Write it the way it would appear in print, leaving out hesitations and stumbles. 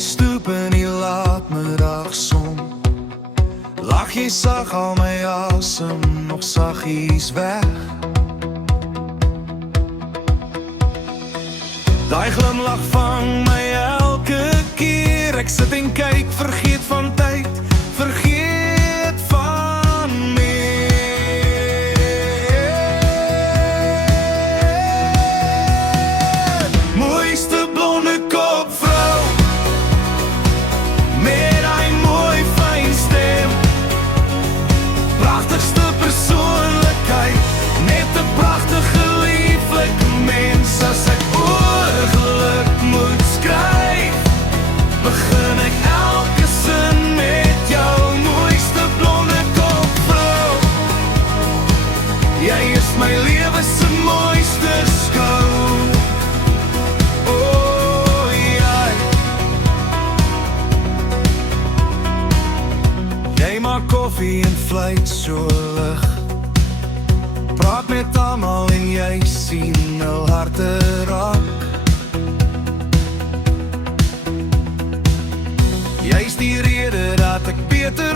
die stoep in die laatmiddagson. Lach jy sag al my asem nog saggies weg. Daai glimlach vang my elke keer. Ek sit en kyk, vergeet van tyd, vergeet van meer. Mooiste blonde kop vrou, met hy mooi fyn stem. Pragtigste persoonlikheid, net 'n pragtige lieflike mens. As ek oor geluk moet skryf, begin ek elke sin met jou. Mooiste blonde kop vrou, jy is my lewe se mooiste skou. Oh, jy maak koffie en vlieg so lig. Praat met almal en jy sien hul harte raak. Jy's die rede dat ek beter